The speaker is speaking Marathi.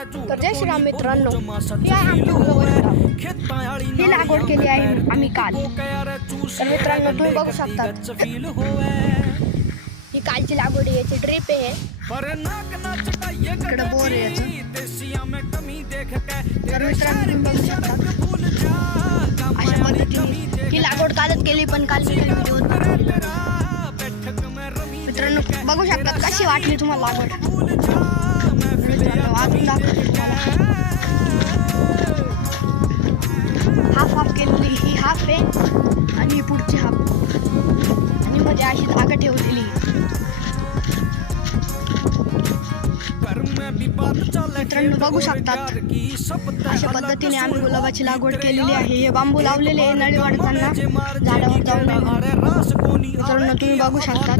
तर जय श्रीराम मित्रांनो, ही आहे आमची गुलाबाची ही लागवड केली आहे आम्ही काल. तर मित्रांनो तुम्ही बघू शकता ही कालची लागवड आहे, याची ड्रिप आहे, इकडे बोर आहे याचं. तर मित्रांनो तुम्ही बघू शकता अशा पद्धतीने ही लागवड कालच केली, पण काल मी व्हिडिओ मित्रांनो बघू शकता कशी वाटली तुम्हाला लागवड. मित्रांनो अजून दाखवते तुम्हाला हाफ केलेली, ही हाफ आहे आणि ही पुढची हाफ, आणि मध्ये अशी जागा ठेवलेली. मित्रांनो बघू शकतात अशा पद्धतीने आम्ही गुलाबाची लागवड केलेली आहे. हे बांबू लावलेले आहे नळी वाढताना झाडावर जाऊन. मित्रांनो तुम्ही बघू शकतात.